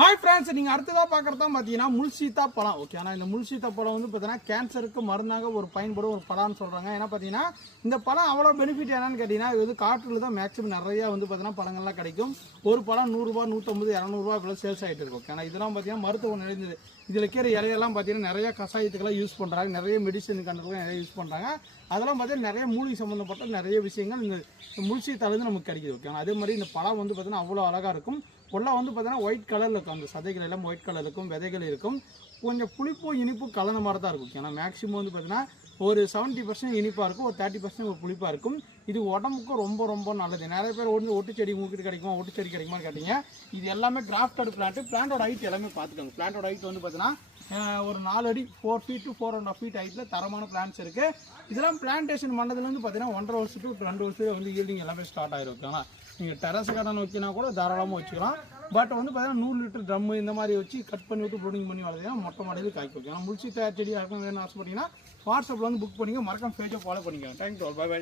Hi friends நீங்கள் அடுத்ததாக பார்க்குறது தான் பார்த்தீங்கன்னா முல்சீத்தா பழம். ஓகே ஆனால் இந்த முல்சீத்தா பழம் வந்து பார்த்தீங்கன்னா கேன்சருக்கு மருந்தாக ஒரு பயன்படும் ஒரு பழம்னு சொல்கிறாங்க ஏன்னா பார்த்தீங்கன்னா இந்த பழம் அவ்வளோ பெனிஃபிட் என்னன்னு கேட்டிங்கன்னா இது வந்து காற்றில் தான் மேக்ஸிமம் நிறையா வந்து பார்த்தீங்கன்னா பழங்கள்லாம் கிடைக்கும். ஒரு பழம் நூறுரூவா நூற்றம்பது இரநூறுவா இப்போ சேல்ஸ் ஆகிட்டு இருக்கும் ஓகே ஆனால் இதெல்லாம் பார்த்தீங்கன்னா மருத்துவம் நிறைந்தது இதில் இருக்கிற இலையெல்லாம் பார்த்தீங்கன்னா நிறைய கஷாயத்துக்கெல்லாம் யூஸ் பண்ணுறாங்க நிறைய மெடிசன் கண்டதுக்கு நிறைய யூஸ் பண்ணுறாங்க அதெல்லாம் பார்த்தீங்கன்னா நிறைய மூலிகை சம்மந்தப்பட்ட நிறைய விஷயங்கள் இந்த முல்சீத்தாலேருந்து நமக்கு கிடைக்குது. ஓகே அதே மாதிரி இந்த பழம் வந்து பார்த்தீங்கன்னா அவ்வளோ அழகாக இருக்கும். உள்ள வந்து பார்த்தீங்கன்னா ஒயிட் கலரில் இருக்கும். அந்த சதைகள் எல்லாம் ஒயிட் கலர் இருக்கும் விதைகள் இருக்கும். கொஞ்சம் புளிப்பும் இனிப்பும் கலந்த மாதிரி தான் இருக்கும். ஏன்னா மேக்ஸிமம் வந்து பார்த்தீங்கன்னா ஒரு செவன்ட்டி பர்சன்ட் இனிப்பாக இருக்கும் ஒரு தேர்ட்டி பர்சன்ட் ஒரு புளிப்பாக இருக்கும். இது உடம்புக்கும் ரொம்ப ரொம்ப நல்லது. நிறைய பேர் ஒன்று ஒட்டு செடி உங்ககிட்ட கிடைக்குமா ஒட்டுச்செடி கிடைக்குமான்னு கேட்டீங்க. இது எல்லாமே கிராஃப்டட் பிளான்ட் பிளான்டோட ஹைட் எல்லாமே பார்த்துக்கோங்க. பிளான்டோட ஹைட் வந்து பார்த்தீங்கன்னா ஒரு நாலு அடி four feet to four and half feet ஹைட்டில் தரமான பிளான்ஸ் இருக்குது இதெல்லாம் பிளான்டேஷன் பண்ணதுலேருந்து பார்த்தீங்கன்னா ஒன்றரை வருஷத்துக்கு ரெண்டு வருஷத்துல வந்து ஈல்டிங் எல்லாமே ஸ்டார்ட் ஆயிரும் ஓகேங்களா நீங்கள் டெரஸ் கார்டன் வைக்கினா கூட தாராளமாக வச்சுக்கலாம். பட் வந்து பார்த்தீங்கன்னா நூறு லிட்டர் ட்ரம்மு இந்த மாதிரி வச்சு கட் பண்ணி விட்டு ப்ரூடிங் பண்ணி வளர்த்தீங்கன்னா மொட்டை மாடலுக்கு வைக்கும். ஓகே முடிச்சு தயார் செடி ஆகணும் வேணும்னு ஆசைப்பட்டீங்கன்னா வாட்ஸ்அப்பில் வந்து புக் பண்ணிங்க மறக்காம பேஜை ஃபாலோ பண்ணிக்கலாம் தேங்க்யூ பை பை